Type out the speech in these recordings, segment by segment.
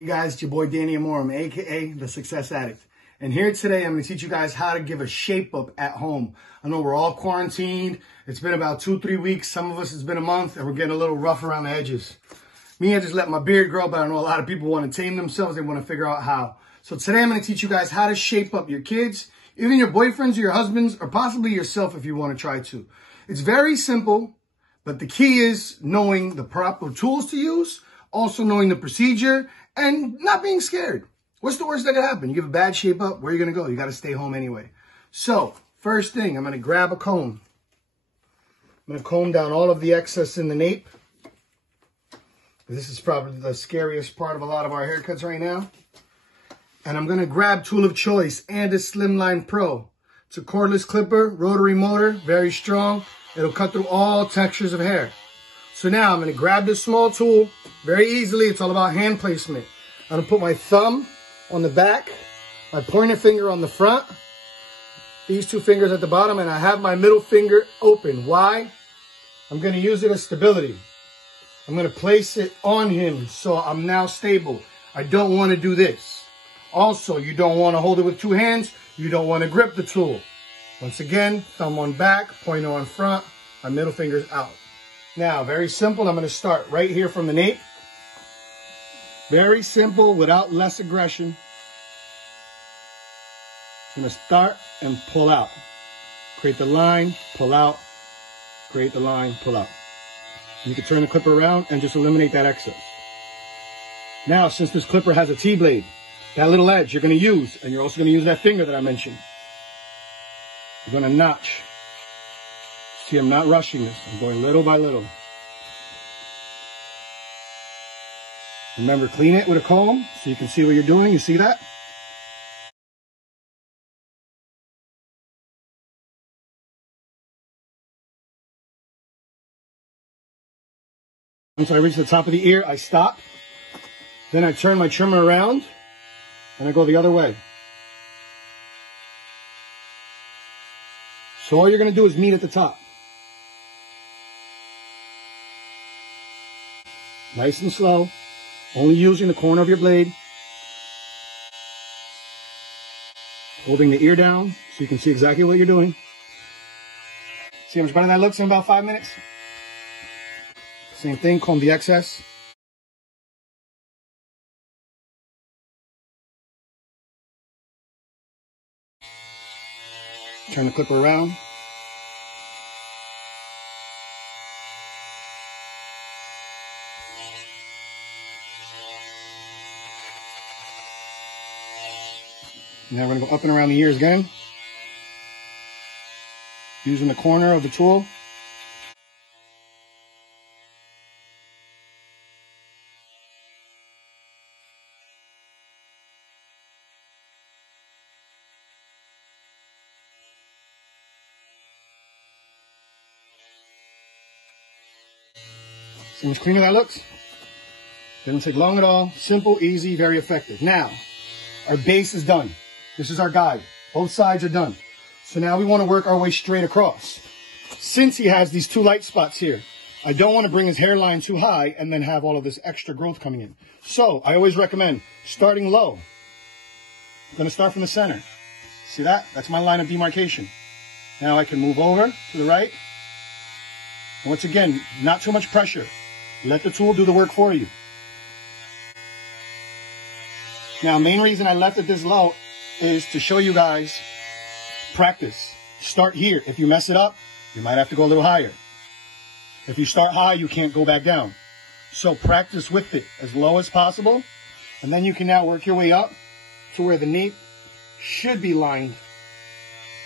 Hey guys, it's your boy Danny Amorim, aka the Success Addict. And here today, I'm going to teach you guys how to give a shape up at home. I know we're all quarantined. It's been about 2-3 weeks. Some of us it's been a month, and we're getting a little rough around the edges. Me, I just let my beard grow, but I know a lot of people want to tame themselves. They want to figure out how. So today, I'm going to teach you guys how to shape up your kids, even your boyfriends or your husbands, or possibly yourself if you want to try to. It's very simple, but the key is knowing the proper tools to use, also knowing the procedure, and not being scared. What's the worst that could happen? You give a bad shape up, where are you going to go? You got to stay home anyway. So, first thing, I'm going to grab a comb. I'm going to comb down all of the excess in the nape. This is probably the scariest part of a lot of our haircuts right now. And I'm going to grab tool of choice, Andis Slimline Pro. It's a cordless clipper, rotary motor, very strong. It'll cut through all textures of hair. So now I'm going to grab this small tool very easily. It's all about hand placement. I'm going to put my thumb on the back, my pointer finger on the front, these two fingers at the bottom, and I have my middle finger open. Why? I'm going to use it as stability. I'm going to place it on him so I'm now stable. I don't want to do this. Also, you don't want to hold it with two hands. You don't want to grip the tool. Once again, thumb on back, pointer on front, my middle finger's out. Now, very simple. I'm going to start right here from the nape. Very simple, without less aggression. I'm going to start and pull out. Create the line, pull out. Create the line, pull out. You can turn the clipper around and just eliminate that excess. Now, since this clipper has a T-blade, that little edge you're going to use, and you're also going to use that finger that I mentioned. You're going to notch. See, I'm not rushing this. I'm going little by little. Remember, clean it with a comb so you can see what you're doing. You see that? Once I reach the top of the ear, I stop. Then I turn my trimmer around and I go the other way. So all you're going to do is meet at the top. Nice and slow, only using the corner of your blade. Holding the ear down so you can see exactly what you're doing. See how much better that looks in about 5 minutes? Same thing, comb the excess. Turn the clipper around. Now we're going to go up and around the ears again. Using the corner of the tool. See how much cleaner that looks? Doesn't take long at all. Simple, easy, very effective. Now, our base is done. This is our guide. Both sides are done. So now we want to work our way straight across. Since he has these two light spots here, I don't want to bring his hairline too high and then have all of this extra growth coming in. So I always recommend starting low. I'm going to start from the center. See that? That's my line of demarcation. Now I can move over to the right. And once again, not too much pressure. Let the tool do the work for you. Now, main reason I left it this low is to show you guys practice. Start here. If you mess it up, you might have to go a little higher. If you start high, you can't go back down. So practice with it as low as possible. And then you can now work your way up to where the nape should be lined.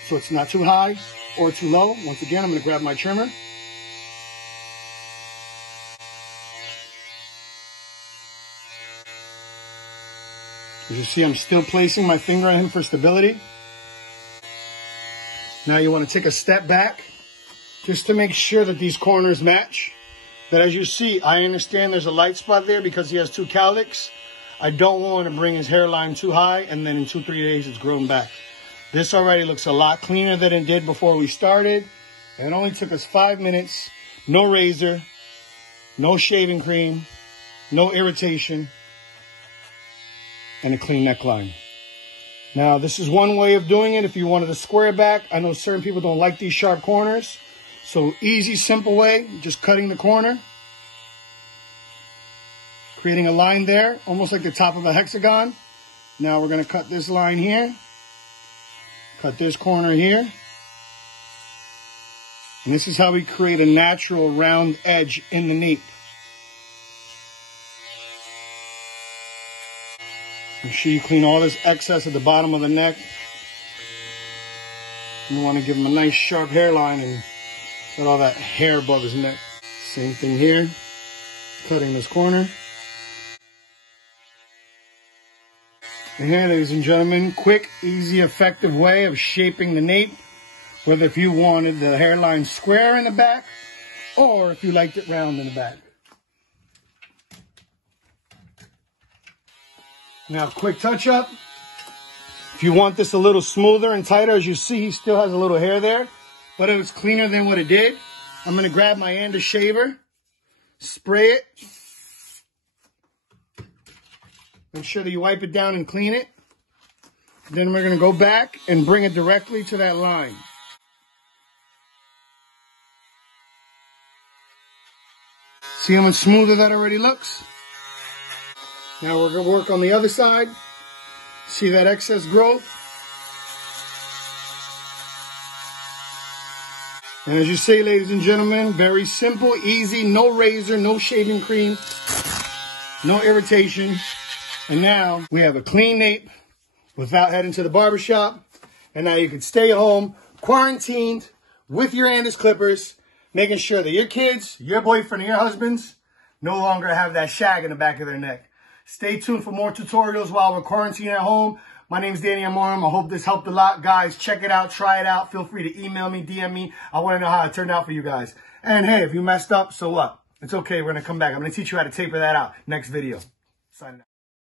So it's not too high or too low. Once again, I'm going to grab my trimmer. As you see, I'm still placing my finger on him for stability. Now you want to take a step back just to make sure that these corners match. But as you see, I understand there's a light spot there because he has two cowlicks. I don't want to bring his hairline too high and then in 2-3 days it's grown back. This already looks a lot cleaner than it did before we started. And it only took us 5 minutes. No razor, no shaving cream, no irritation. and a clean neckline. Now, this is one way of doing it if you wanted a square back. I know certain people don't like these sharp corners. So easy, simple way, just cutting the corner. Creating a line there, almost like the top of a hexagon. Now we're going to cut this line here. Cut this corner here. And this is how we create a natural round edge in the nape. Make sure you clean all this excess at the bottom of the neck. You want to give him a nice sharp hairline and let all that hair above his neck. Same thing here. Cutting this corner. And here, ladies and gentlemen, quick, easy, effective way of shaping the nape. Whether if you wanted the hairline square in the back or if you liked it round in the back. Now, quick touch up. If you want this a little smoother and tighter, as you see, he still has a little hair there, but it was cleaner than what it did. I'm going to grab my Andis shaver, spray it. Make sure that you wipe it down and clean it. Then we're going to go back and bring it directly to that line. See how much smoother that already looks? Now we're going to work on the other side. See that excess growth? And as you see, ladies and gentlemen, very simple, easy, no razor, no shaving cream, no irritation. And now we have a clean nape without heading to the barber shop. And now you can stay home, quarantined, with your Andis clippers, making sure that your kids, your boyfriend, and your husbands no longer have that shag in the back of their neck. Stay tuned for more tutorials while we're quarantined at home. My name is Danny Amorim. I hope this helped a lot. Guys, check it out. Try it out. Feel free to email me, DM me. I want to know how it turned out for you guys. And hey, if you messed up, so what? It's okay. We're going to come back. I'm going to teach you how to taper that out next video. Signing out.